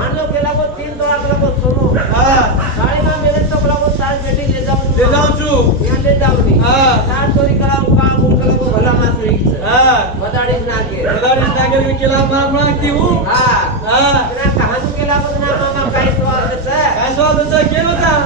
मान लो केला को 3 तोड़ा केला को सोनो हां साड़ी में मेरे तो केला को तार बेटी ले जाऊं છું यहाँ ले जाऊं नहीं हां तार चोरी कराऊं काम उन केला को भला मास रही है हां मदाड़ी ना के બગાડી નાખે કેલા માર નાખતી હું हां हां ना कहानु केला को ना मामा काई सवाल है કાઈ સવાલ છે કેનો તા